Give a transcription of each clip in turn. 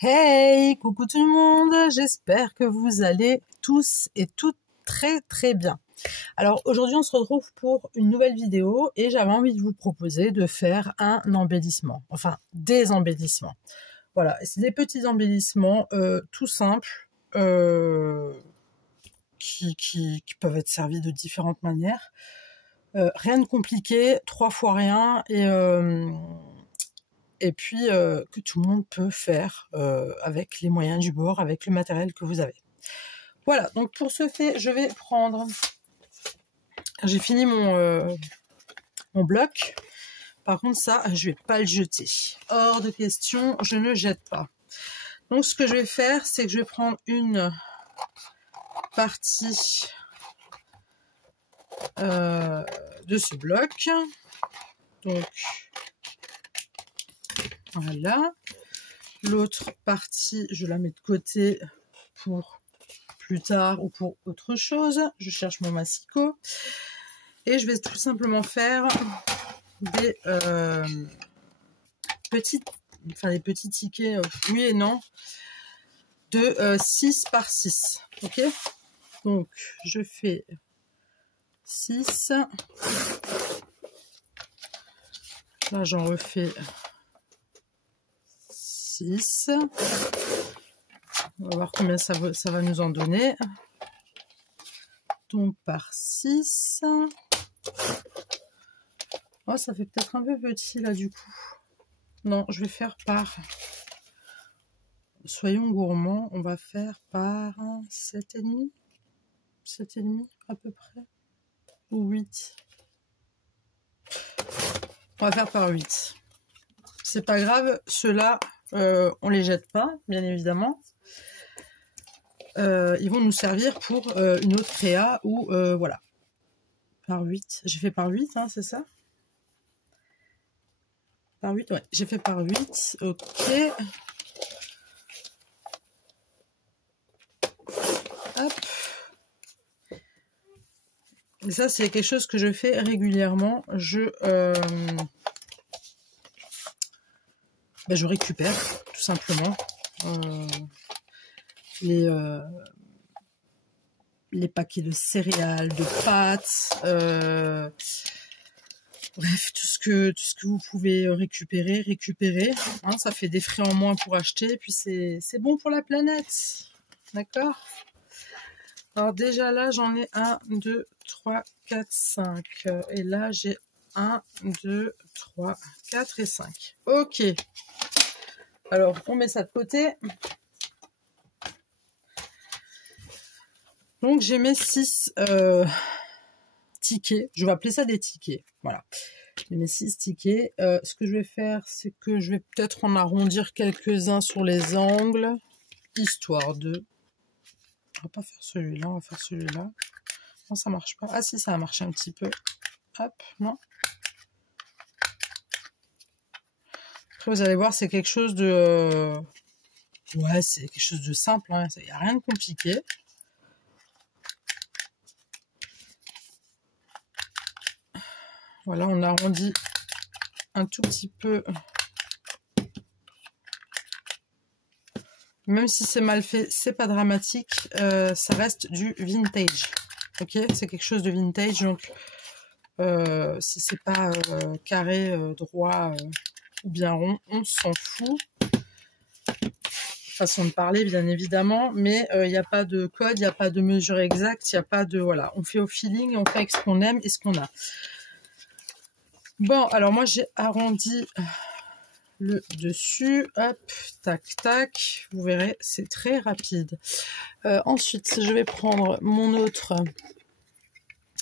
Hey, coucou tout le monde, j'espère que vous allez tous et toutes très très bien. Alors aujourd'hui on se retrouve pour une nouvelle vidéo et j'avais envie de vous proposer de faire un embellissement, enfin des embellissements. Voilà, c'est des petits embellissements tout simples qui peuvent être servis de différentes manières. Rien de compliqué, 3 fois rien et puis que tout le monde peut faire avec les moyens du bord, avec le matériel que vous avez. Voilà, donc pour ce fait, je vais prendre... J'ai fini mon bloc. Par contre, ça, je vais pas le jeter. Hors de question, je ne jette pas. Donc ce que je vais faire, c'est que je vais prendre une partie de ce bloc. Donc voilà. L'autre partie, je la mets de côté pour plus tard ou pour autre chose. Je cherche mon massicot. Et je vais tout simplement faire des petits tickets, oui et non, de 6 par 6. Ok, donc je fais 6. Là j'en refais 6. On va voir combien ça va nous en donner. Donc par 6. Oh, ça fait peut-être un peu petit là du coup. Non, je vais faire par... Soyons gourmands, on va faire par 7,5. 7,5 à peu près. Ou 8. On va faire par 8. C'est pas grave, ceux-là, on les jette pas, bien évidemment. Ils vont nous servir pour une autre créa ou voilà. Par 8. J'ai fait par 8, hein, c'est ça? Par 8, ouais. J'ai fait par 8. Ok. Hop. Et ça, c'est quelque chose que je fais régulièrement. Je récupère, tout simplement, les paquets de céréales, de pâtes, bref, tout ce que vous pouvez récupérer, hein, ça fait des frais en moins pour acheter, et puis c'est bon pour la planète, d'accord? Alors déjà là, j'en ai 1, 2, 3, 4, 5, et là j'ai 1, 2, 3, 4 et 5. Ok, alors on met ça de côté. Donc j'ai mes 6 tickets, je vais appeler ça des tickets, voilà. J'ai mes 6 tickets. Ce que je vais faire, c'est que je vais peut-être en arrondir quelques-uns sur les angles, histoire de... On va pas faire celui-là, on va faire celui-là. Non, ça marche pas. Ah si, ça a marché un petit peu. Hop, non. Après, vous allez voir, c'est quelque chose de... Ouais, c'est quelque chose de simple, hein. Il n'y a rien de compliqué. Voilà, on arrondit un tout petit peu. Même si c'est mal fait, c'est pas dramatique. Ça reste du vintage. Ok, c'est quelque chose de vintage. Donc, si c'est pas carré, droit ou bien rond, on s'en fout. Façon de parler, bien évidemment. Mais il n'y a pas de code, il n'y a pas de mesure exacte, il n'y a pas de... Voilà, on fait au feeling, on fait avec ce qu'on aime et ce qu'on a. Bon, alors moi j'ai arrondi le dessus, hop, tac, tac, vous verrez, c'est très rapide. Ensuite, je vais prendre mon autre,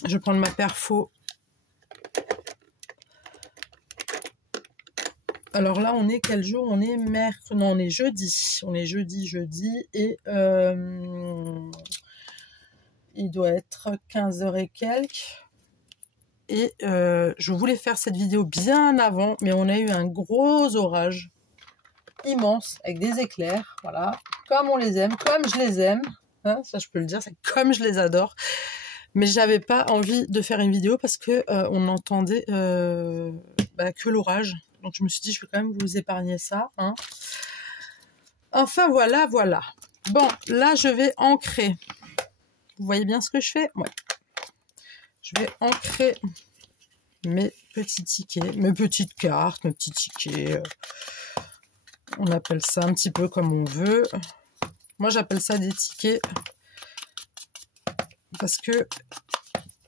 je vais prendre ma perfo. Alors là, on est quel jour? On est mercredi, non, on est jeudi. On est jeudi, et il doit être 15h et quelques. Et je voulais faire cette vidéo bien avant, mais on a eu un gros orage immense avec des éclairs, voilà, comme on les aime, comme je les aime, hein, ça je peux le dire, c'est comme je les adore. Mais j'avais pas envie de faire une vidéo parce que on n'entendait que l'orage. Donc je me suis dit, je vais quand même vous épargner ça, hein. Enfin, voilà, voilà. Bon, là, je vais ancrer. Vous voyez bien ce que je fais? Ouais. Je vais ancrer mes petits tickets, mes petites cartes, mes petits tickets. On appelle ça un petit peu comme on veut. Moi, j'appelle ça des tickets parce que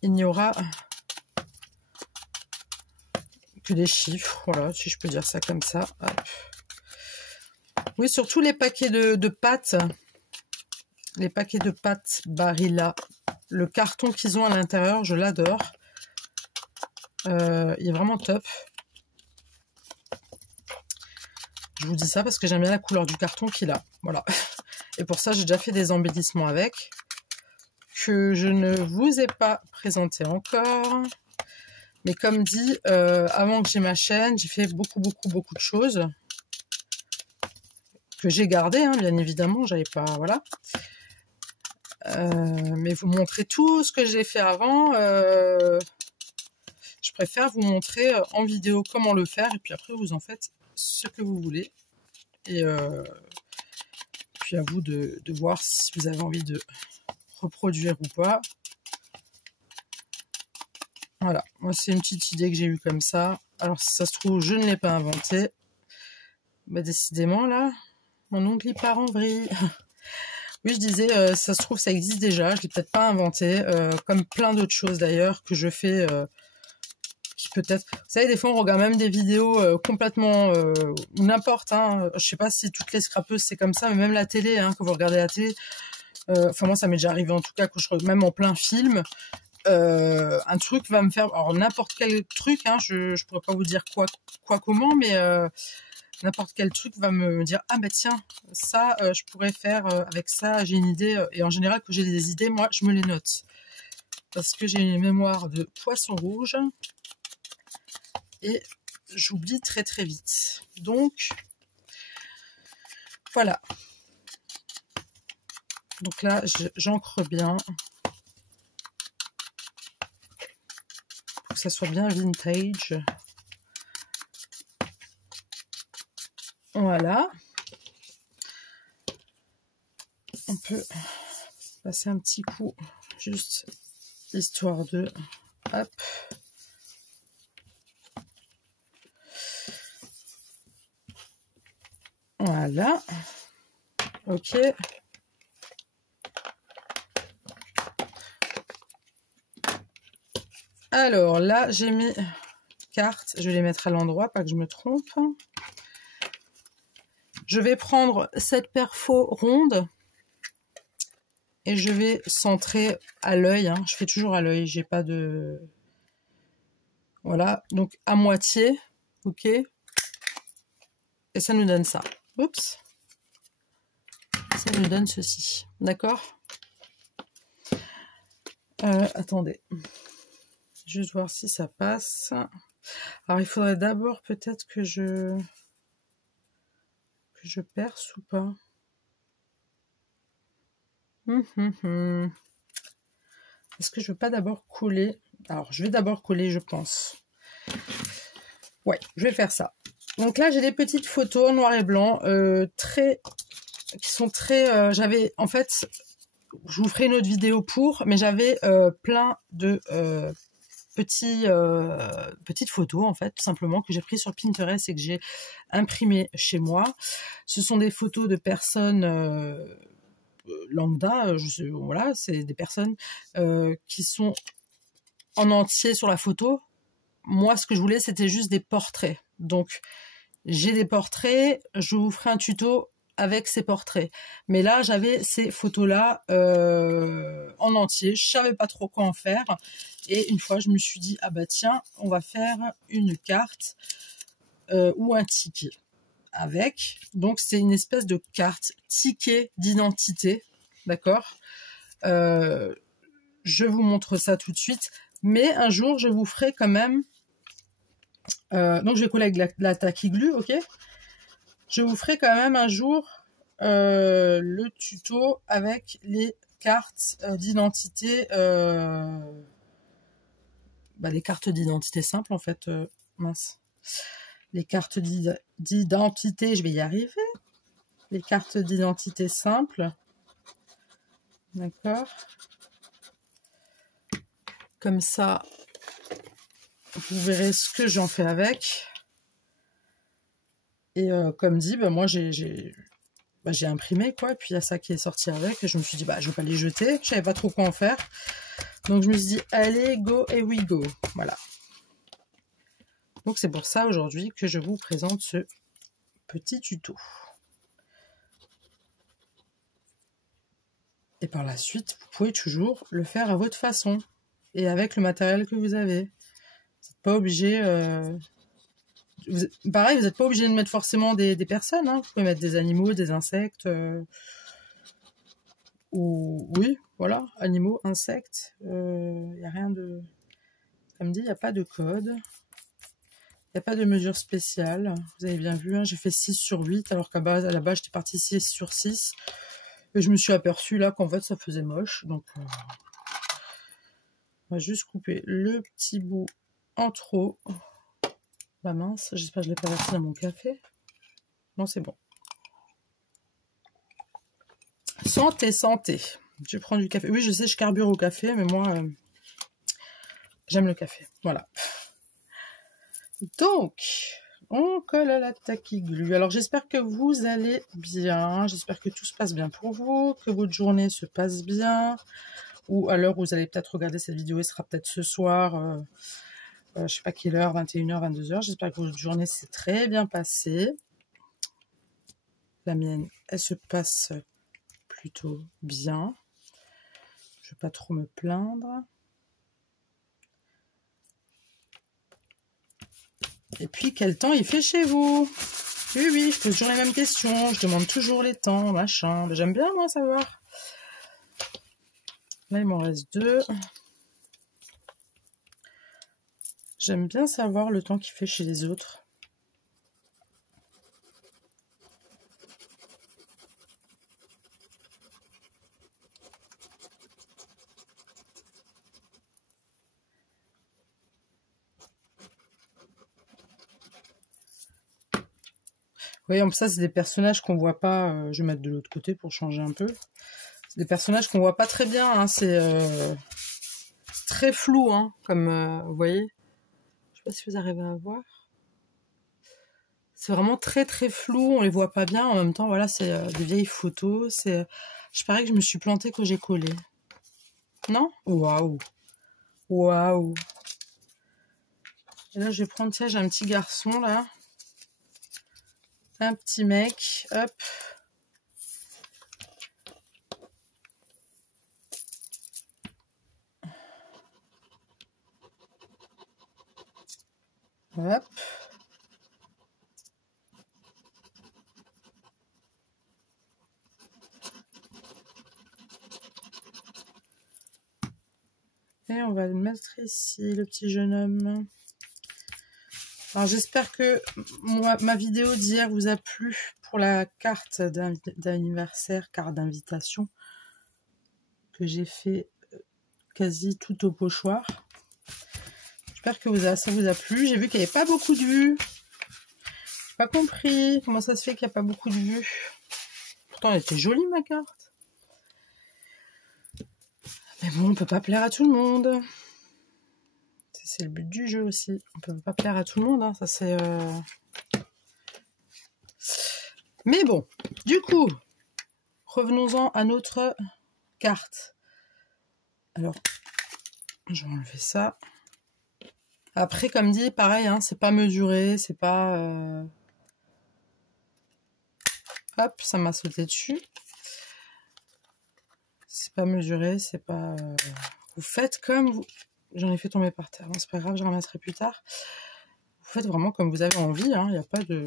il n'y aura que des chiffres. Voilà, si je peux dire ça comme ça. Hop. Oui, surtout les paquets de pâtes. Les paquets de pâtes Barilla. Le carton qu'ils ont à l'intérieur, je l'adore. Il est vraiment top. Je vous dis ça parce que j'aime bien la couleur du carton qu'il a. Voilà. Et pour ça, j'ai déjà fait des embellissements avec. Que je ne vous ai pas présenté encore. Mais comme dit, avant que j'ai ma chaîne, j'ai fait beaucoup de choses. Que j'ai gardées, hein, bien évidemment. J'avais pas... Voilà. Mais vous montrer tout ce que j'ai fait avant. Je préfère vous montrer en vidéo comment le faire. Et puis après, vous en faites ce que vous voulez. Et puis à vous de voir si vous avez envie de reproduire ou pas. Voilà, moi c'est une petite idée que j'ai eue comme ça. Alors si ça se trouve, je ne l'ai pas inventé. Bah décidément là, mon ongle il part en vrille. Oui, je disais, ça se trouve, ça existe déjà. Je ne l'ai peut-être pas inventé. Comme plein d'autres choses d'ailleurs que je fais... qui peut-être... Vous savez, des fois, on regarde même des vidéos complètement... n'importe, hein. Je sais pas si toutes les scrapeuses, c'est comme ça, mais même la télé, hein, quand vous regardez la télé... Enfin, moi, ça m'est déjà arrivé, en tout cas, que même en plein film, un truc va me faire... Alors, n'importe quel truc, hein, je pourrais pas vous dire quoi comment, mais... n'importe quel truc va me dire « Ah bah tiens, ça, je pourrais faire avec ça, j'ai une idée. » Et en général, quand j'ai des idées, moi, je me les note. Parce que j'ai une mémoire de poisson rouge. Et j'oublie très vite. Donc, voilà. Donc là, j'encre bien. Pour que ça soit bien vintage. Voilà. On peut passer un petit coup, juste histoire de... Hop. Voilà. Ok. Alors là, j'ai mis cartes. Je vais les mettre à l'endroit, pas que je me trompe. Je vais prendre cette perfo ronde et je vais centrer à l'œil. Hein. Je fais toujours à l'œil, j'ai pas de... Voilà, donc à moitié, ok. Et ça nous donne ça. Oups. Ça nous donne ceci, d'accord. Attendez. Juste voir si ça passe. Alors il faudrait d'abord peut-être que je perce ou pas. Est-ce que je veux pas d'abord coller? Alors je vais d'abord coller, je pense. Ouais, je vais faire ça. Donc là j'ai des petites photos en noir et blanc, qui sont très... j'avais en fait, je vous ferai une autre vidéo mais j'avais plein de petites photos en fait, tout simplement, que j'ai pris sur Pinterest et que j'ai imprimé chez moi. Ce sont des photos de personnes lambda, voilà, c'est des personnes qui sont en entier sur la photo. Moi, ce que je voulais, c'était juste des portraits. Donc, j'ai des portraits, je vous ferai un tuto avec ces portraits. Mais là, j'avais ces photos-là en entier. Je savais pas trop quoi en faire. Et une fois, je me suis dit, ah bah tiens, on va faire une carte ou un ticket avec. Donc, c'est une espèce de carte ticket d'identité. D'accord. Je vous montre ça tout de suite. Mais un jour, je vous ferai quand même... donc, je vais coller avec la tacky glue, ok. Je vous ferai quand même un jour le tuto avec les cartes d'identité, les cartes d'identité simples en fait, mince. Les cartes d'identité, je vais y arriver. les cartes d'identité simples. D'accord. Comme ça, vous verrez ce que j'en fais avec. Et comme dit, bah, moi j'ai imprimé quoi. Et puis il y a ça qui est sorti avec. Et je me suis dit, bah je vais pas les jeter. Je savais pas trop quoi en faire. Donc je me suis dit, allez, go et we go. Voilà. Donc c'est pour ça aujourd'hui que je vous présente ce petit tuto. Et par la suite, vous pouvez toujours le faire à votre façon et avec le matériel que vous avez. Vous n'êtes pas obligé. Pareil, vous n'êtes pas obligé de mettre forcément des personnes. Hein. Vous pouvez mettre des animaux, des insectes. Ou oui, voilà, animaux, insectes. Il n'y a rien de. Comme dit, il n'y a pas de code. Il n'y a pas de mesure spéciale. Vous avez bien vu, hein, j'ai fait 6 sur 8, alors qu'à la base, j'étais partie 6 sur 6. Et je me suis aperçue là qu'en fait, ça faisait moche. Donc, on va juste couper le petit bout en trop. Bah mince, j'espère que je ne l'ai pas versé dans mon café. Non, c'est bon. Santé, santé. Je prends du café. Oui, je sais, je carbure au café, mais moi, j'aime le café. Voilà. Donc, on colle à la taquiglue. Alors, j'espère que vous allez bien. J'espère que tout se passe bien pour vous, que votre journée se passe bien. Ou à l'heure où vous allez peut-être regarder cette vidéo, il sera peut-être ce soir, je sais pas quelle heure, 21h, 22h. J'espère que votre journée s'est très bien passée. La mienne, elle se passe plutôt bien. Je ne vais pas trop me plaindre. Et puis, quel temps il fait chez vous? Oui, oui, je pose toujours les mêmes questions. Je demande toujours les temps, machin. J'aime bien, moi, savoir. Là, il m'en reste 2. J'aime bien savoir le temps qu'il fait chez les autres. Oui, en plus, ça, c'est des personnages qu'on voit pas. Je vais mettre de l'autre côté pour changer un peu. C'est des personnages qu'on voit pas très bien. Hein. C'est très flou, hein, comme vous voyez. Je sais pas si vous arrivez à voir. C'est vraiment très très flou. On les voit pas bien. En même temps, voilà, c'est des vieilles photos. C'est. Je parie que je me suis plantée quand j'ai collé. Non? Waouh! Waouh! Et là, je vais prendre, tiens, j'ai un petit garçon là. Un petit mec, hop. Hop. Et on va le mettre ici, le petit jeune homme. Alors j'espère que ma vidéo d'hier vous a plu pour la carte d'anniversaire, carte d'invitation que j'ai fait quasi tout au pochoir. J'espère que ça vous a plu. J'ai vu qu'il n'y avait pas beaucoup de vues. J'ai pas compris comment ça se fait qu'il n'y a pas beaucoup de vues. Pourtant elle était jolie ma carte. Mais bon, on peut pas plaire à tout le monde. C'est le but du jeu aussi. On peut pas plaire à tout le monde. Hein. Ça c'est. Mais bon, du coup, revenons-en à notre carte. Alors, je vais enlever ça. Après, comme dit, pareil, hein, c'est pas mesuré, c'est pas. Hop, ça m'a sauté dessus. C'est pas mesuré, c'est pas. Vous faites comme vous. J'en ai fait tomber par terre. Bon, c'est pas grave, je ramasserai plus tard. Vous faites vraiment comme vous avez envie. Il n'y a pas de.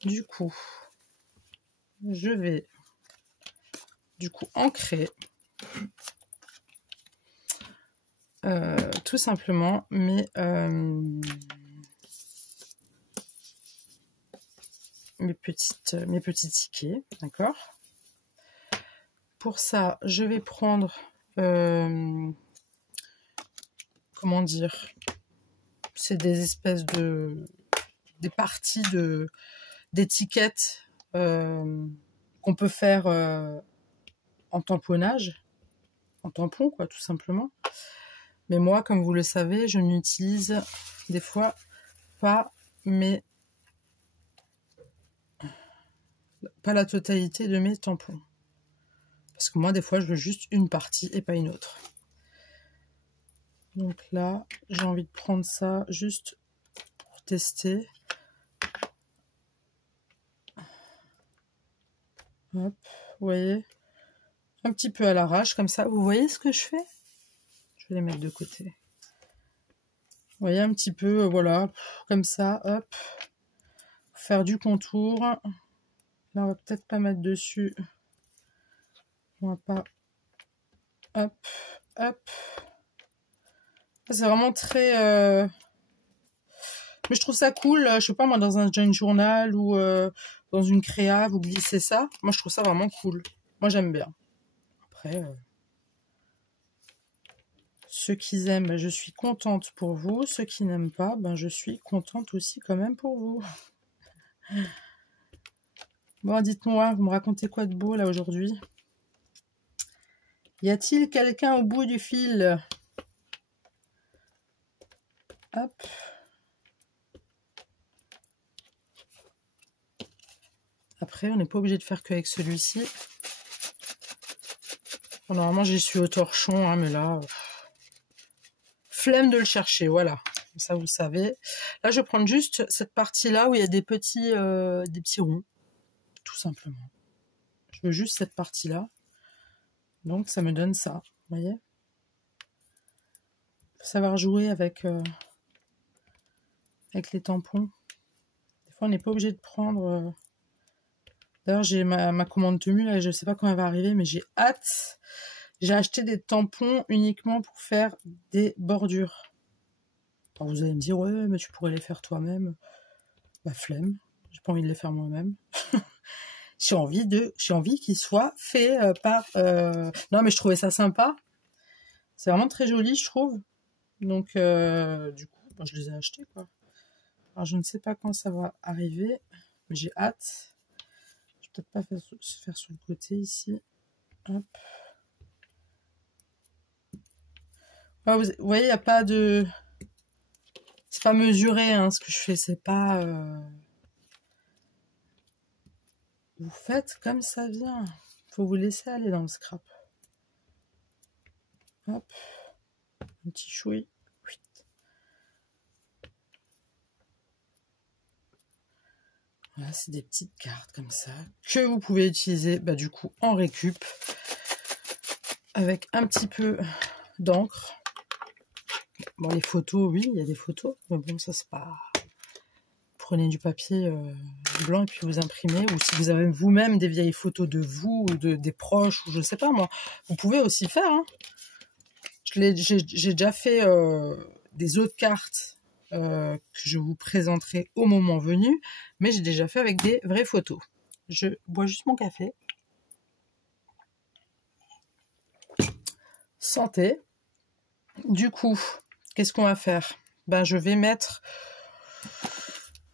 Du coup, je vais ancrer tout simplement mes petits tickets, d'accord. Pour ça, je vais prendre, comment dire, c'est des espèces de des parties d'étiquettes qu'on peut faire en tamponnage, en tampon quoi, tout simplement. Mais moi, comme vous le savez, je n'utilise des fois pas la totalité de mes tampons. Parce que moi, des fois, je veux juste une partie et pas une autre. Donc là, j'ai envie de prendre ça juste pour tester. Hop, vous voyez, un petit peu à l'arrache comme ça. Vous voyez ce que je fais? Je vais les mettre de côté. Vous voyez un petit peu, voilà, comme ça, hop. Faire du contour. Là, on va peut-être pas mettre dessus. On va pas. Hop, hop. C'est vraiment très... Mais je trouve ça cool, je sais pas moi, dans un jean journal ou dans une créa, vous glissez ça. Moi, je trouve ça vraiment cool. Moi, j'aime bien. Après, ceux qui aiment, ben, je suis contente pour vous. Ceux qui n'aiment pas, ben, je suis contente aussi quand même pour vous. Bon, dites-moi, vous me racontez quoi de beau là aujourd'hui? Y a-t-il quelqu'un au bout du fil? Hop. Après, on n'est pas obligé de faire qu'avec celui-ci. Bon, normalement, j'y suis au torchon, hein, mais là... flemme de le chercher, voilà. Comme ça, vous savez. Là, je vais prendre juste cette partie-là où il y a des petits ronds. Tout simplement. Je veux juste cette partie-là. Donc, ça me donne ça. Vous voyez? Faut savoir jouer avec les tampons. Des fois, on n'est pas obligé de prendre... D'ailleurs, j'ai ma commande tenue, là, je ne sais pas quand elle va arriver, mais j'ai hâte. J'ai acheté des tampons uniquement pour faire des bordures. Alors, vous allez me dire, ouais, mais tu pourrais les faire toi-même. Bah, flemme. J'ai pas envie de les faire moi-même. J'ai envie qu'ils soient faits par... Non, mais je trouvais ça sympa. C'est vraiment très joli, je trouve. Donc, du coup, bah, je les ai achetés, quoi. Alors, je ne sais pas quand ça va arriver, mais j'ai hâte. Je vais peut-être pas faire sur le côté, ici. Hop. Ah, vous voyez, il n'y a pas de... C'est pas mesuré, hein, ce que je fais. C'est pas... Vous faites comme ça vient. Faut vous laisser aller dans le scrap. Hop. Un petit chouï. Voilà, c'est des petites cartes comme ça que vous pouvez utiliser bah, du coup en récup avec un petit peu d'encre. Bon, les photos, oui, il y a des photos, mais bon, ça c'est pas... Prenez du papier blanc et puis vous imprimez, ou si vous avez vous-même des vieilles photos de vous ou des proches, ou je sais pas moi, vous pouvez aussi faire. Hein. J'ai déjà fait des autres cartes que je vous présenterai au moment venu, mais j'ai déjà fait avec des vraies photos. Je bois juste mon café. Santé. Du coup, qu'est-ce qu'on va faire? Ben, je vais mettre...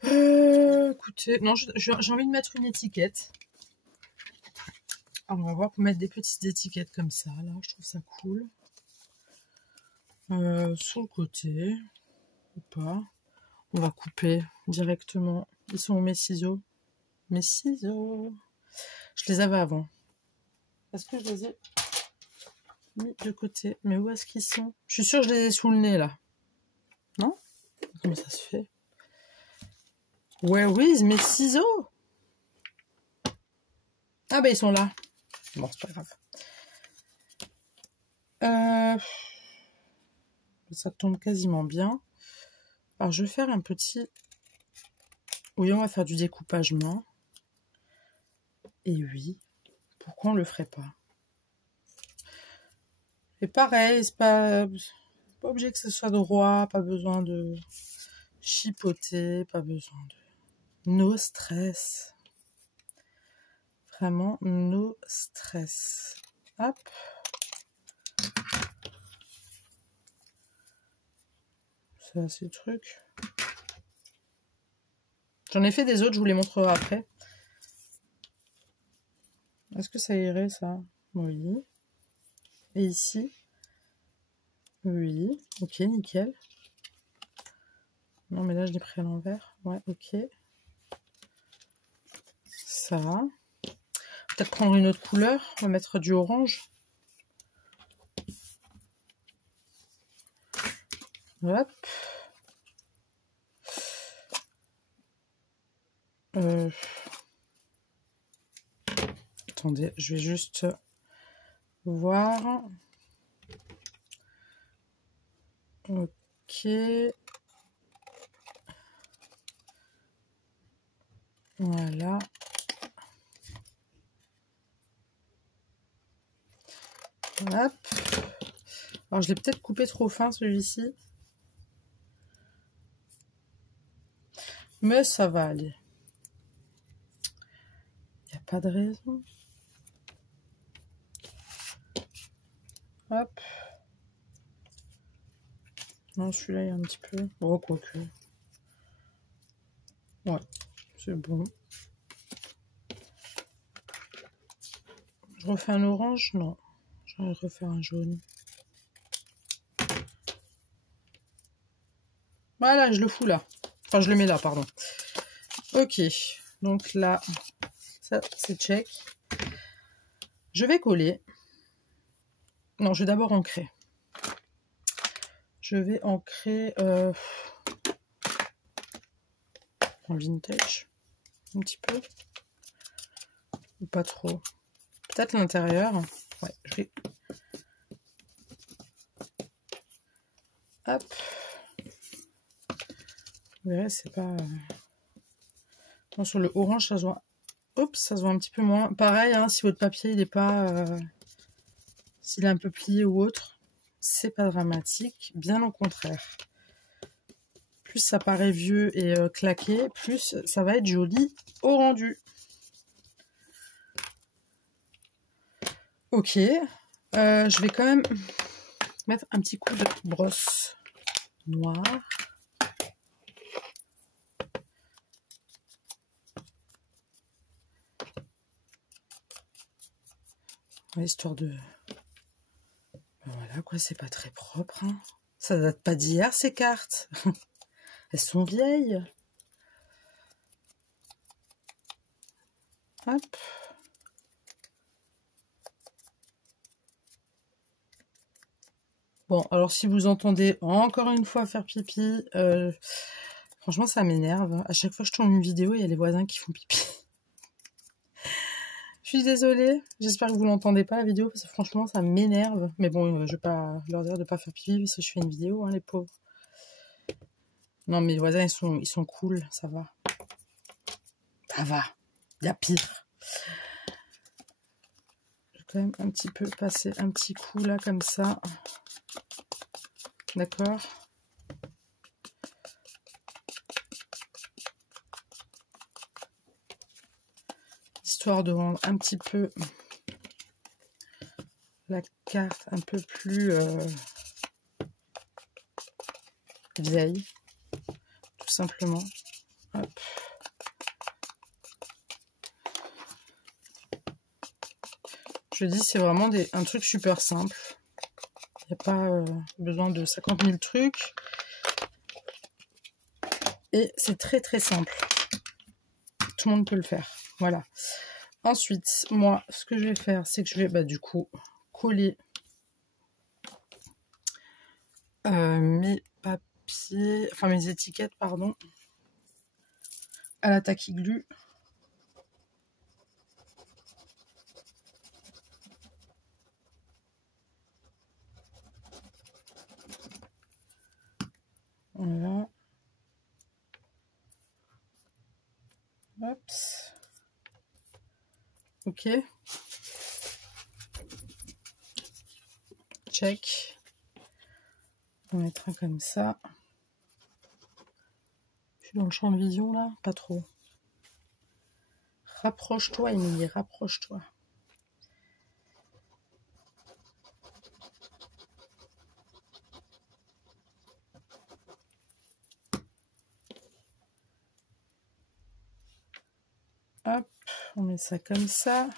écoutez, non, j'ai envie de mettre une étiquette. Alors, on va voir pour mettre des petites étiquettes comme ça, là, je trouve ça cool. Sur le côté, ou pas. On va couper directement. Ils sont où mes ciseaux? Mes ciseaux. Je les avais avant. Est-ce que je les ai mis de côté? Mais où est-ce qu'ils sont? Je suis sûre que je les ai sous le nez, là. Non? Comment ça se fait? Where is mes ciseaux? Ah bah ils sont là. Bon, c'est pas grave. Ça tombe quasiment bien. Alors je vais faire un petit... Oui, on va faire du découpage main. Et oui, pourquoi on le ferait pas? Et pareil, c'est pas obligé que ce soit droit, pas besoin de chipoter, pas besoin de... No stress. Vraiment, no stress. Hop. Ça, c'est le truc. J'en ai fait des autres, je vous les montrerai après. Est-ce que ça irait, ça? Oui. Et ici? Oui. Ok, nickel. Non, mais là, je l'ai pris à l'envers. Ouais, ok. Ça va. Peut-être prendre une autre couleur. On va mettre du orange. Hop. Attendez, je vais juste voir. Ok. Voilà. Hop. Alors, je l'ai peut-être coupé trop fin, celui-ci. Mais ça va aller. Il n'y a pas de raison. Hop. Non, celui-là, il y a un petit peu... Oh, quoique. Ouais, c'est bon. Je refais un orange? Non. Je vais refaire un jaune. Voilà, je le fous là. Enfin, je le mets là, pardon. Ok. Donc là, ça, c'est check. Je vais coller. Non, je vais d'abord ancrer. Je vais ancrer en vintage. Un petit peu. Ou pas trop. Peut-être l'intérieur. Ouais, je vais... Hop. Vous verrez, c'est pas... Non, sur le orange, ça se voit... Oups, ça se voit un petit peu moins. Pareil, hein, si votre papier, il n'est pas... S'il est un peu plié ou autre, c'est pas dramatique. Bien au contraire. Plus ça paraît vieux et claqué, plus ça va être joli au rendu. Ok. Je vais quand même mettre un petit coup de brosse noire. Histoire de... Voilà quoi, c'est pas très propre. Hein. Ça date pas d'hier ces cartes. Elles sont vieilles. Hop. Bon, alors si vous entendez encore une fois faire pipi, franchement ça m'énerve. À chaque fois que je tourne une vidéo, il y a les voisins qui font pipi. Je suis désolée, j'espère que vous l'entendez pas la vidéo, parce que franchement ça m'énerve. Mais bon, je vais pas leur dire de pas faire pipi, parce que je fais une vidéo, hein, les pauvres. Non mais les voisins ils sont cool, ça va. Ça va, il y a pire. Je vais quand même un petit peu passer un petit coup là, comme ça. D'accord. Histoire de rendre un petit peu la carte un peu plus vieille, tout simplement. Hop. Je dis, c'est vraiment un truc super simple. Il n'y a pas besoin de 50 000 trucs. Et c'est très très simple. Tout le monde peut le faire. Voilà. Ensuite, moi, ce que je vais faire, c'est que je vais du coup coller mes papiers, enfin mes étiquettes, pardon, à la tacky glue. Voilà. Hop. Ok. Check. On mettra comme ça. Je suis dans le champ de vision là, pas trop. Rapproche-toi, Émilie, rapproche-toi. Hop, on met ça comme ça.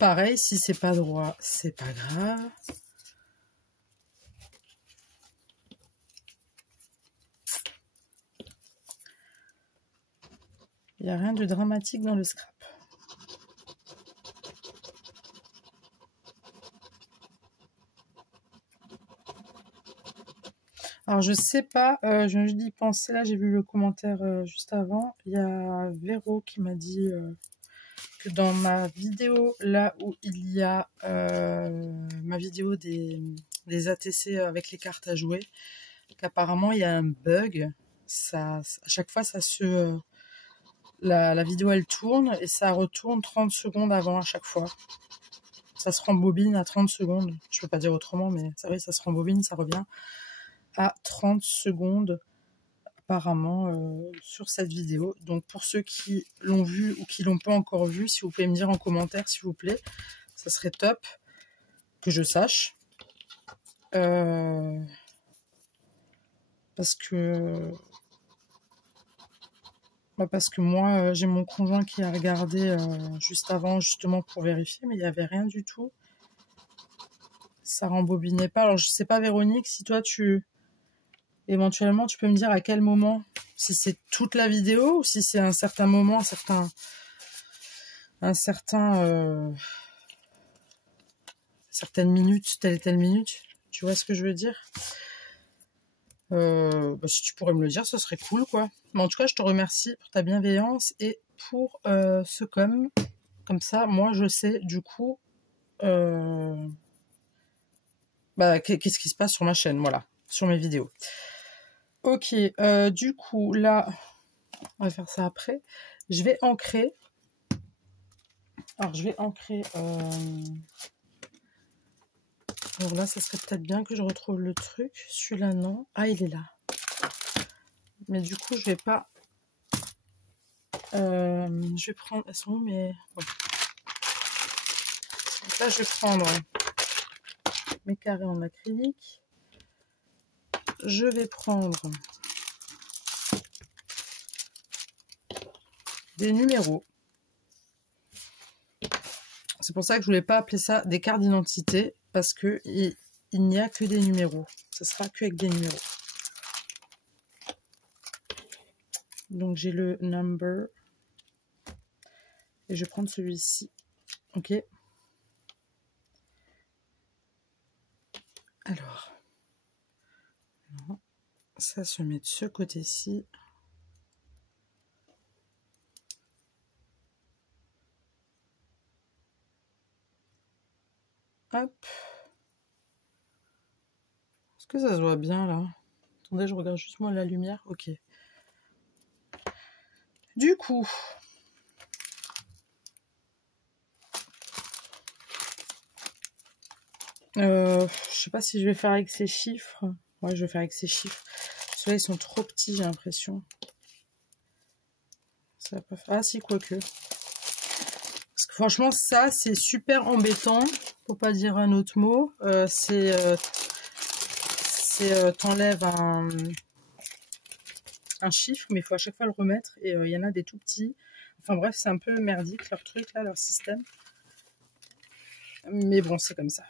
Pareil, si c'est pas droit, c'est pas grave. Il n'y a rien de dramatique dans le scrap. Alors, je sais pas, je viens juste d'y penser. Là, j'ai vu le commentaire juste avant. Il y a Véro qui m'a dit que dans ma vidéo, là où il y a ma vidéo des ATC avec les cartes à jouer, qu'apparemment, il y a un bug. Ça, à chaque fois, ça se... la vidéo, elle tourne et ça retourne 30 secondes avant à chaque fois. Ça se rembobine à 30 secondes. Je peux pas dire autrement, mais ça, oui, ça se rembobine, ça revient à 30 secondes apparemment sur cette vidéo. Donc pour ceux qui l'ont vu ou qui l'ont pas encore vu, si vous pouvez me dire en commentaire s'il vous plaît, ça serait top que je sache. Parce que moi j'ai mon conjoint qui a regardé juste avant justement pour vérifier, mais il n'y avait rien du tout. Ça rembobinait pas. Alors je sais pas Véronique, si toi éventuellement tu peux me dire à quel moment, si c'est toute la vidéo ou si c'est un certain moment, certaines minutes, telle et telle minute. Tu vois ce que je veux dire? Si tu pourrais me le dire, ce serait cool, quoi. Mais en tout cas, je te remercie pour ta bienveillance et pour ce com. Comme ça, moi, je sais, du coup, qu'est-ce qui se passe sur ma chaîne, voilà, sur mes vidéos. Ok, du coup, là, on va faire ça après. Je vais ancrer. Alors, je vais ancrer... Alors là, ça serait peut-être bien que je retrouve le truc. Celui-là, non. Ah, il est là. Mais du coup, je vais pas... je vais prendre... Elles sont où, mais... Ouais. Donc là, je vais prendre mes carrés en acrylique. Je vais prendre des numéros. C'est pour ça que je voulais pas appeler ça des cartes d'identité, parce que il n'y a que des numéros. Ce sera que avec des numéros. Donc j'ai le number. Et je vais prendre celui-ci. Ok. Alors. Ça se met de ce côté-ci. Hop. Est-ce que ça se voit bien là? Attendez, je regarde juste moi la lumière. Ok. Du coup, je sais pas si je vais faire avec ces chiffres. Ouais, je vais faire avec ces chiffres. Ceux-là, ils sont trop petits, j'ai l'impression. Ça va pas faire... Ah si, quoique. Parce que franchement, ça, c'est super embêtant. Faut pas dire un autre mot. T'enlèves un chiffre, mais il faut à chaque fois le remettre. Et il y en a des tout petits. Enfin bref, c'est un peu merdique leur truc, là, leur système. Mais bon, c'est comme ça.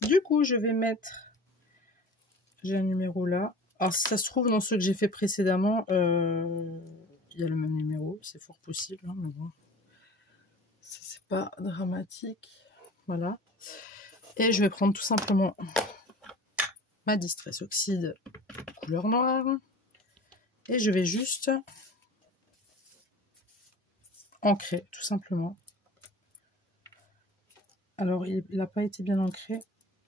Du coup, je vais mettre... J'ai un numéro là. Alors, si ça se trouve, dans ceux que j'ai fait précédemment, il y a le même numéro. C'est fort possible, hein, mais bon. C'est pas dramatique. Voilà. Et je vais prendre tout simplement ma Distress Oxide couleur noire. Et je vais juste ancrer, tout simplement. Alors, il n'a pas été bien ancré,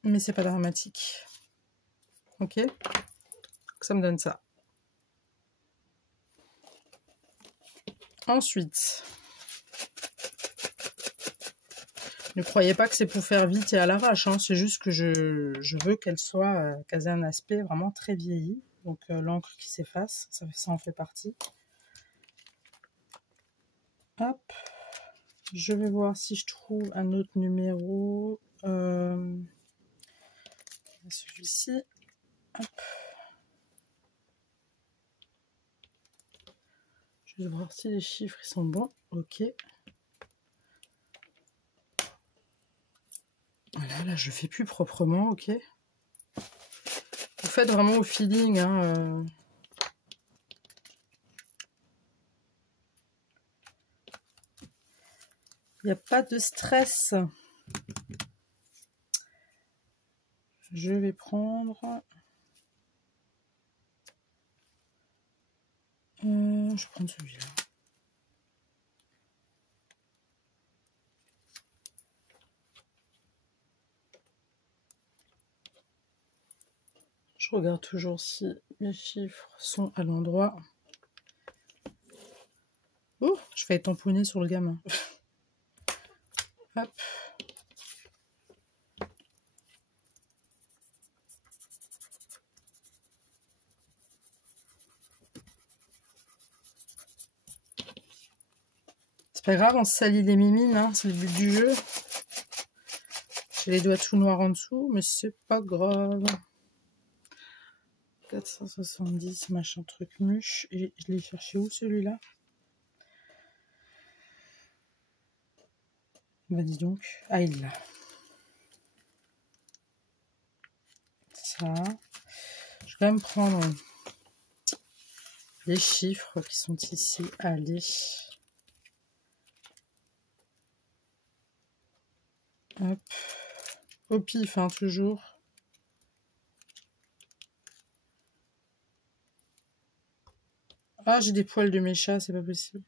mais c'est pas dramatique. Ok? Ça me donne ça. Ensuite, ne croyez pas que c'est pour faire vite et à l'arrache, hein. C'est juste que je veux qu'elle ait un aspect vraiment très vieilli. Donc l'encre qui s'efface, ça en fait partie. Hop. Je vais voir si je trouve un autre numéro. Celui-ci. Hop. Je vais voir si les chiffres ils sont bons. Ok. Voilà, là je fais plus proprement, ok. Vous faites vraiment au feeling, hein. Il n'y a pas de stress. Je vais prendre... je vais prendre celui-là. Je regarde toujours si mes chiffres sont à l'endroit. Oh, je vais tamponner sur le gamin. Hop. C'est pas grave, on se salit les mimines, hein, c'est le but du jeu. J'ai les doigts tout noirs en dessous, mais c'est pas grave. 470, machin truc muche. Et je l'ai cherché où celui-là? Bah dis donc. Ah, il l'a. Ça. Je vais quand même prendre les chiffres qui sont ici. Allez. Hop. Au pif, hein, toujours. Ah, j'ai des poils de mes chats, c'est pas possible.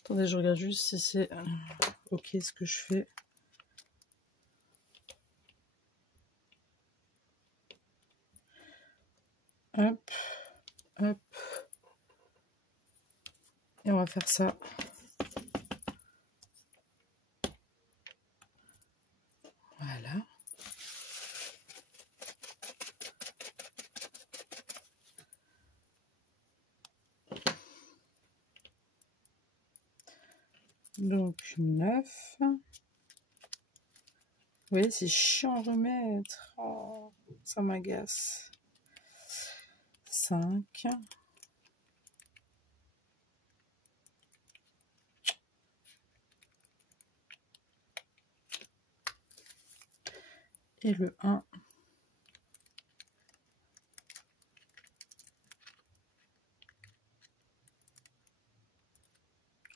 Attendez, je regarde juste si c'est ok ce que je fais. Hop, hop. Et on va faire ça. Voilà. Donc 9. Vous voyez, c'est chiant à remettre. Oh, ça m'agace. 5. Et le 1.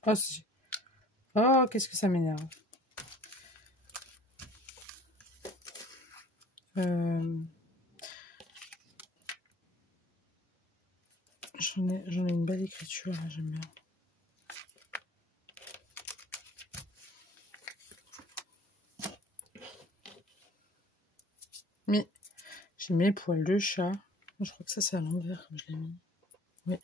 Oh, oh, qu'est-ce que ça m'énerve. J'en ai une belle écriture, là, j'aime bien. Mais j'ai mes poils de chat. Je crois que ça c'est à l'envers que je l'ai mis. Oui.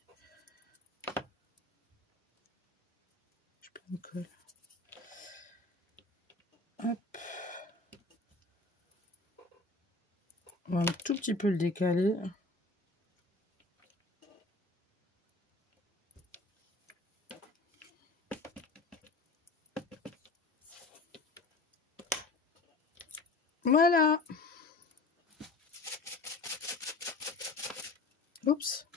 Je peux me coller. Hop. On va un tout petit peu le décaler. Voilà. Oups.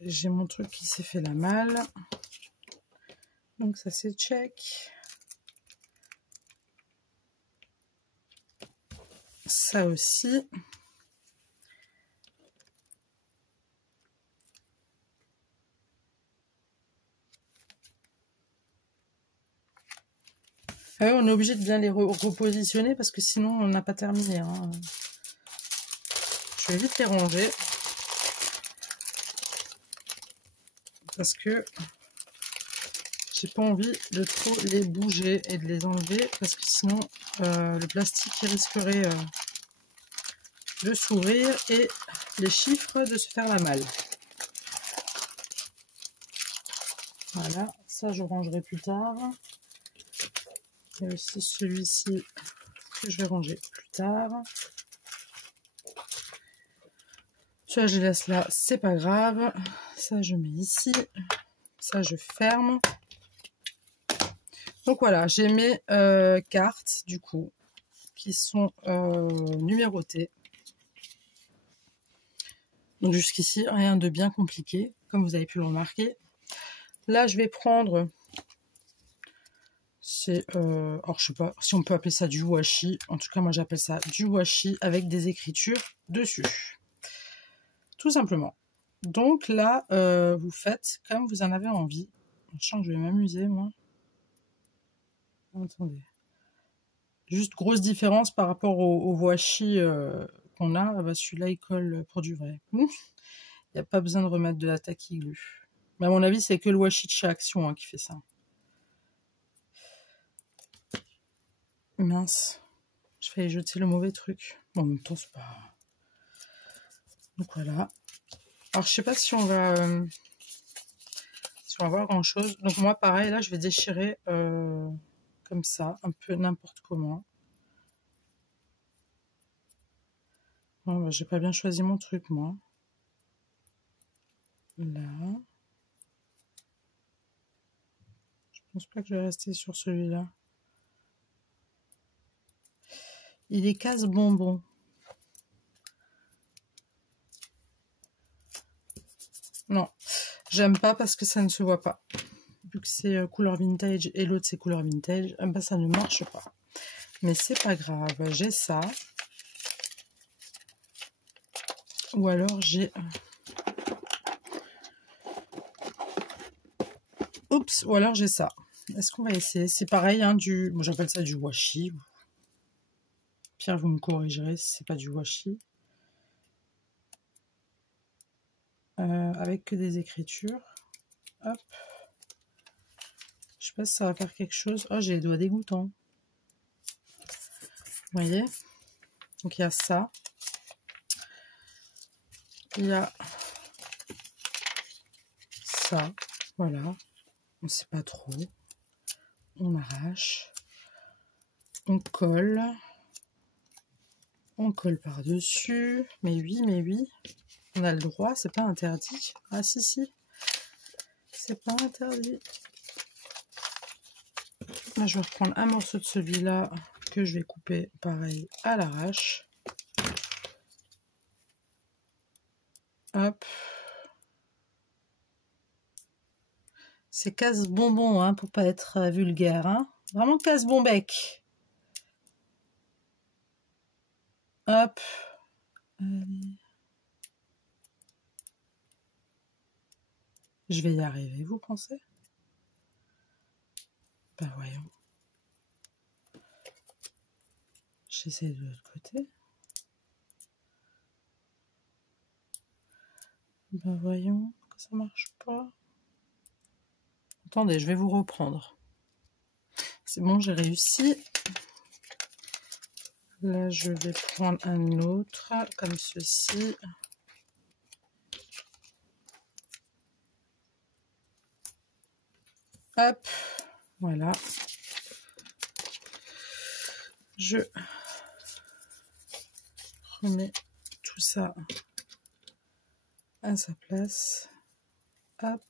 J'ai mon truc qui s'est fait la malle. Donc ça c'est check. Ça aussi. Ah ouais, on est obligé de bien les repositionner parce que sinon on n'a pas terminé. Hein. Je vais vite les ranger. Parce que j'ai pas envie de trop les bouger et de les enlever parce que sinon le plastique risquerait de s'ouvrir et les chiffres de se faire la malle. Voilà, ça je rangerai plus tard. Il y a aussi celui-ci que je vais ranger plus tard. Ça je laisse là, c'est pas grave. Ça je mets ici. Ça je ferme. Donc voilà, j'ai mes cartes du coup qui sont numérotées. Donc jusqu'ici, rien de bien compliqué, comme vous avez pu le remarquer. Là, je vais prendre C'est, alors je sais pas si on peut appeler ça du washi. En tout cas, moi j'appelle ça du washi avec des écritures dessus. Tout simplement. Donc là, vous faites comme vous en avez envie. Je sens que je vais m'amuser, moi. Attendez. Juste grosse différence par rapport au washi qu'on a. Ah bah, celui-là, il colle pour du vrai. Il n'y a pas besoin de remettre de la tacky glue. Mais à mon avis, c'est que le washi de chez Action hein, qui fait ça. Mince. Je vais jeter le mauvais truc. Bon, en même temps, c'est pas... Donc voilà. Alors, je sais pas si on va... si on va voir grand-chose. Donc moi, pareil, là, je vais déchirer comme ça, un peu n'importe comment. Oh, bah, j'ai pas bien choisi mon truc, moi. Là. Je pense pas que je vais rester sur celui-là. Il est casse-bonbon. Non, j'aime pas parce que ça ne se voit pas. Vu que c'est couleur vintage et l'autre c'est couleur vintage, bah, ça ne marche pas. Mais c'est pas grave, j'ai ça. Ou alors j'ai... Oups, ou alors j'ai ça. Est-ce qu'on va essayer? C'est pareil, hein, du... Bon, j'appelle ça du washi. Pierre, vous me corrigerez si c'est pas du washi. Avec que des écritures. Hop. Je sais pas si ça va faire quelque chose. Oh, j'ai les doigts dégoûtants. Vous voyez? Donc il y a ça. Il y a ça. Voilà. On ne sait pas trop. On arrache. On colle. On colle par-dessus. Mais oui, mais oui. On a le droit, c'est pas interdit. Ah si, si. C'est pas interdit. Là, je vais reprendre un morceau de celui-là que je vais couper pareil à l'arrache. Hop. C'est casse-bonbon, hein, pour pas être vulgaire. Hein. Vraiment casse-bonbec. Hop. Allez. Je vais y arriver, vous pensez? Ben voyons. J'essaie de l'autre côté. Ben voyons que ça marche pas. Attendez, je vais vous reprendre. C'est bon, j'ai réussi. Là, je vais prendre un autre, comme ceci. Hop, voilà. Je remets tout ça à sa place. Hop.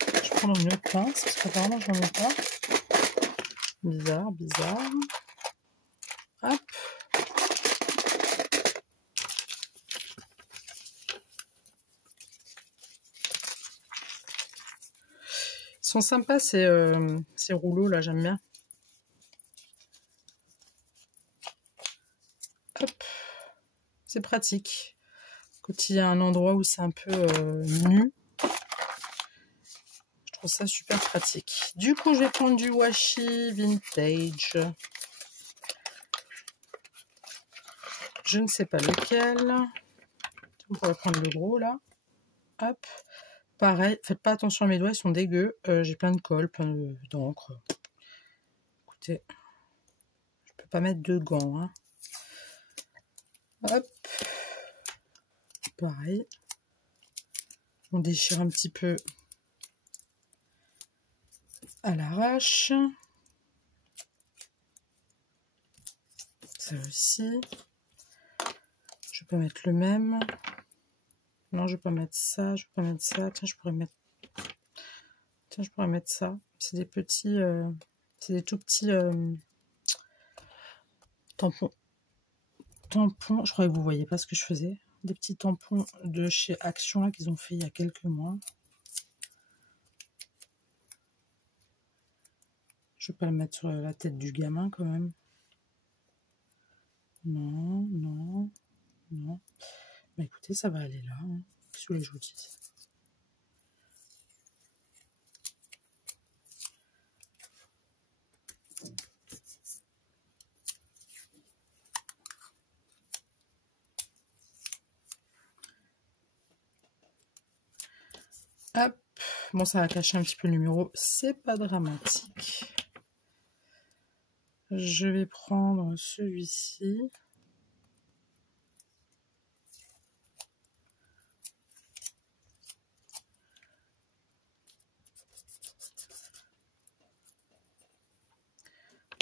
Je prends une autre pince, parce qu'apparemment, j'en ai pas. Bizarre, bizarre. Hop. Ils sont sympas ces rouleaux là, j'aime bien. Hop. C'est pratique. Quand il y a un endroit où c'est un peu nu, je trouve ça super pratique. Du coup, je vais prendre du washi vintage. Je ne sais pas lequel. On pourrait prendre le gros là. Hop. Pareil, faites pas attention à mes doigts, ils sont dégueux. J'ai plein de colle, plein d'encre. Écoutez, je peux pas mettre de gants. Hein. Hop. Pareil. On déchire un petit peu à l'arrache. Ça aussi. Je peux mettre le même. Non, je vais pas mettre ça, je vais pas mettre ça. Tiens, je pourrais mettre... Tiens, je pourrais mettre ça. C'est des petits... c'est des tout petits tampons. Tampons, je croyais que vous voyez pas ce que je faisais. Des petits tampons de chez Action, là, qu'ils ont fait il y a quelques mois. Je vais pas le mettre sur la tête du gamin quand même. Non, non, non. Bah écoutez, ça va aller là, hein, sous les joutiers. Hop. Bon, ça va cacher un petit peu le numéro. C'est pas dramatique. Je vais prendre celui-ci.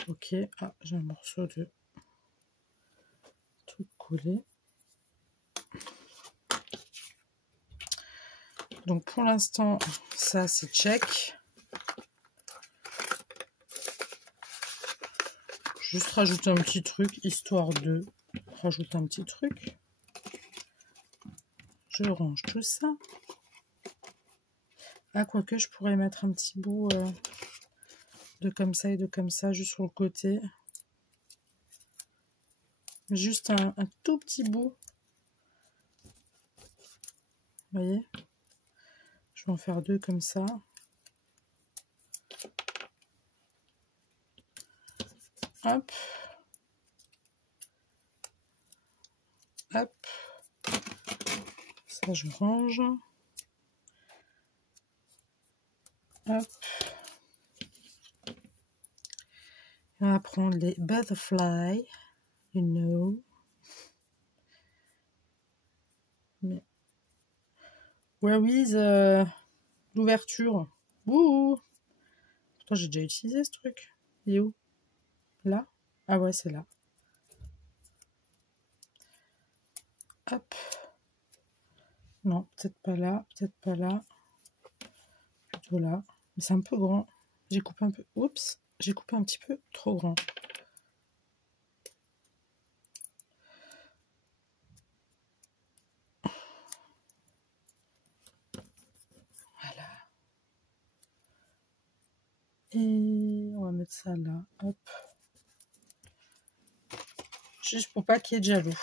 Ok. Ah, j'ai un morceau de truc collé. Donc pour l'instant, ça c'est check. Juste rajouter un petit truc, histoire de rajouter un petit truc. Je range tout ça. Ah, quoique je pourrais mettre un petit bout de comme ça et de comme ça, juste sur le côté. Juste un tout petit bout. Vous voyez? Je vais en faire deux comme ça. Hop. Hop. Ça, je range. Hop. On va prendre les butterfly. You know. Mais... Where is l'ouverture? Ouh. Pourtant, j'ai déjà utilisé ce truc. Il est où? Là? Ah ouais, c'est là. Hop. Non, peut-être pas là, peut-être pas là. Plutôt là. Mais c'est un peu grand. J'ai coupé un peu... Oups. J'ai coupé un petit peu trop grand. Voilà. Et on va mettre ça là. Hop. Juste pour pas qu'il y ait de jaloux.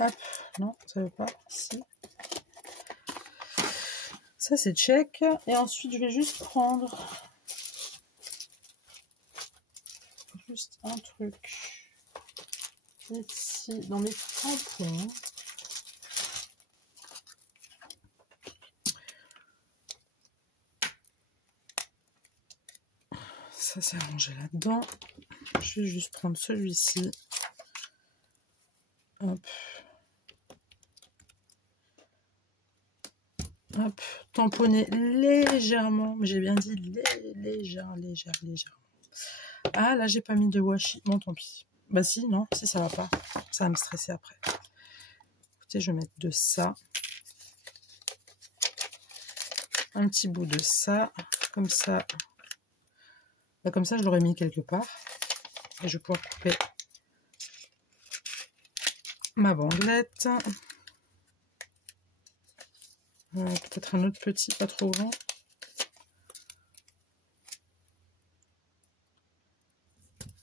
Hop. Non, ça veut pas. Si. Ça, c'est check. Et ensuite, je vais juste prendre... Juste un truc. Ici, dans mes tampons. Ça, c'est rangé là-dedans. Je vais juste prendre celui-ci. Hop. Hop. Tamponner légèrement. J'ai bien dit légèrement. Ah, là, j'ai pas mis de washi. Bon, tant pis. Bah si, non. Si, ça va pas. Ça va me stresser après. Écoutez, je vais mettre de ça. Un petit bout de ça. Comme ça. Bah, comme ça, je l'aurais mis quelque part. Et je vais pouvoir couper ma bandelette. Peut-être un autre petit, pas trop grand.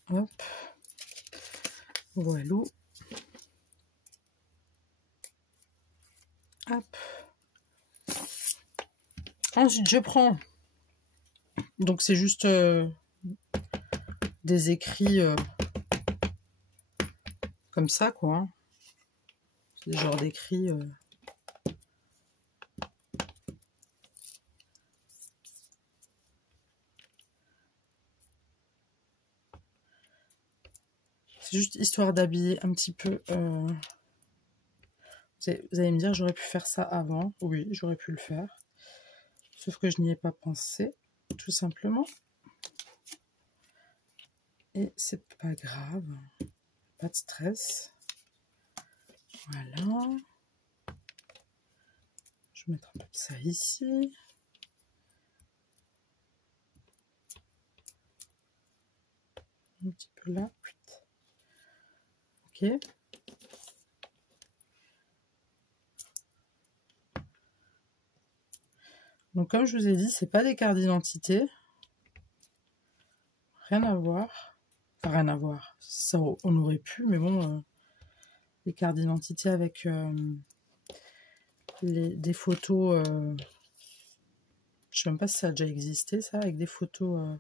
Hop. Voilà. Hop. Ensuite, je prends. Donc, c'est juste des écrits comme ça, quoi. Hein. C'est des genres d'écrits. C'est juste histoire d'habiller un petit peu. Vous allez me dire, j'aurais pu faire ça avant. Oui, j'aurais pu le faire. Sauf que je n'y ai pas pensé, tout simplement. Et c'est pas grave. Pas de stress. Voilà. Je vais mettre un peu de ça ici. Un petit peu là. Ok. Donc comme je vous ai dit, c'est pas des cartes d'identité. Rien à voir. Enfin, rien à voir. Ça, on aurait pu, mais bon, les cartes d'identité avec des photos... je sais même pas si ça a déjà existé, ça, avec des photos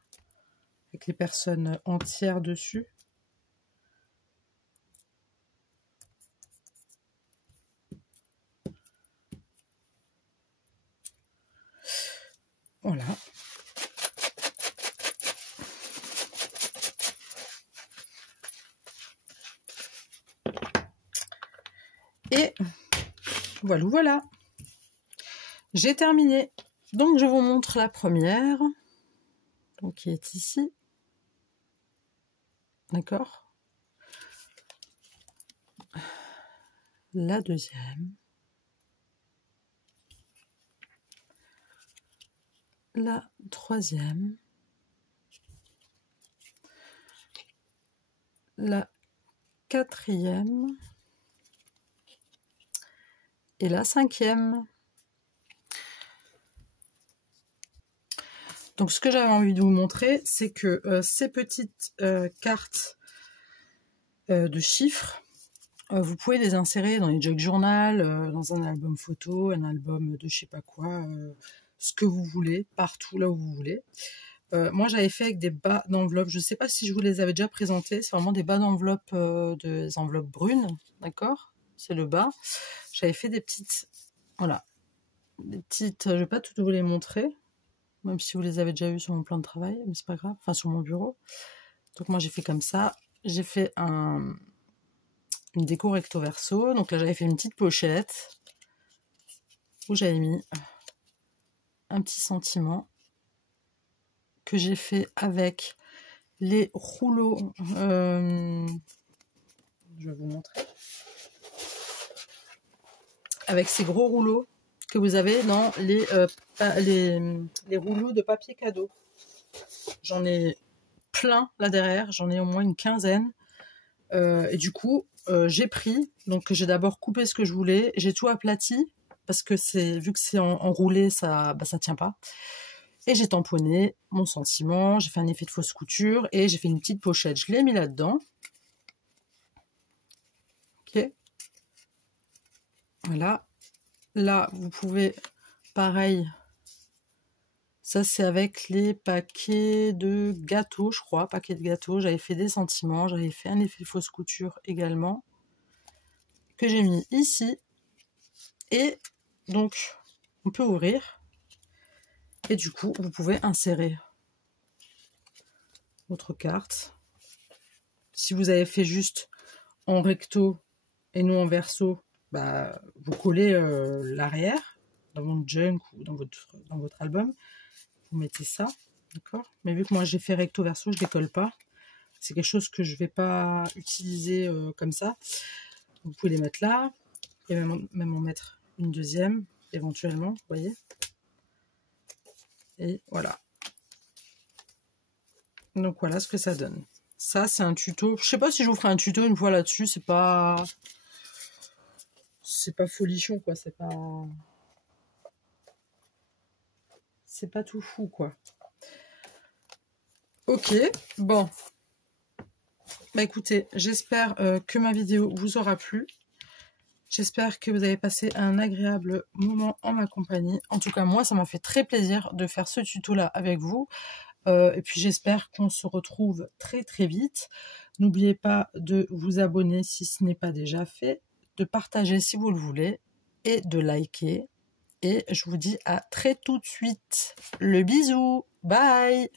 avec les personnes entières dessus. Voilà. Et voilà, voilà. J'ai terminé. Donc, je vous montre la première. Donc, qui est ici. D'accord. La deuxième. La troisième. La quatrième. Et la cinquième. Donc, ce que j'avais envie de vous montrer, c'est que ces petites cartes de chiffres, vous pouvez les insérer dans les jug journal, dans un album photo, un album de je sais pas quoi, ce que vous voulez, partout là où vous voulez. Moi, j'avais fait avec des bas d'enveloppe. Je ne sais pas si je vous les avais déjà présentés. C'est vraiment des bas d'enveloppe, des enveloppes brunes, d'accord? C'est le bas. J'avais fait des petites, voilà, des petites. Je vais pas toutes vous les montrer, même si vous les avez déjà eues sur mon plan de travail, mais c'est pas grave. Enfin, sur mon bureau. Donc moi, j'ai fait comme ça. J'ai fait une déco recto verso. Donc là, j'avais fait une petite pochette où j'avais mis un petit sentiment que j'ai fait avec les rouleaux. Je vais vous montrer. Avec ces gros rouleaux que vous avez dans les rouleaux de papier cadeau. J'en ai plein là derrière, j'en ai au moins une quinzaine. Et du coup, j'ai pris, donc j'ai d'abord coupé ce que je voulais, j'ai tout aplati, parce que vu que c'est enroulé, ça tient pas. Et j'ai tamponné mon sentiment, j'ai fait un effet de fausse couture, et j'ai fait une petite pochette, je l'ai mis là-dedans. Ok. Voilà. Là, vous pouvez, pareil, ça c'est avec les paquets de gâteaux, je crois, paquets de gâteaux. J'avais fait des sentiments, j'avais fait un effet de fausse couture également, que j'ai mis ici. Et donc, on peut ouvrir. Et du coup, vous pouvez insérer votre carte. Si vous avez fait juste en recto et non en verso, bah, vous collez l'arrière dans votre junk ou dans votre album. Vous mettez ça, d'accord? Mais vu que moi j'ai fait recto verso, je ne les colle pas. C'est quelque chose que je ne vais pas utiliser comme ça. Vous pouvez les mettre là. Et même en mettre une deuxième, éventuellement, vous voyez. Et voilà. Donc voilà ce que ça donne. Ça, c'est un tuto. Je sais pas si je vous ferai un tuto une fois là-dessus. C'est pas folichon, quoi. C'est pas tout fou, quoi. Ok, bon. Bah écoutez, j'espère que ma vidéo vous aura plu. J'espère que vous avez passé un agréable moment en ma compagnie. En tout cas, moi, ça m'a fait très plaisir de faire ce tuto-là avec vous. Et puis, j'espère qu'on se retrouve très très vite. N'oubliez pas de vous abonner si ce n'est pas déjà fait, de partager si vous le voulez et de liker. Et je vous dis à très tout de suite. Le bisou. Bye.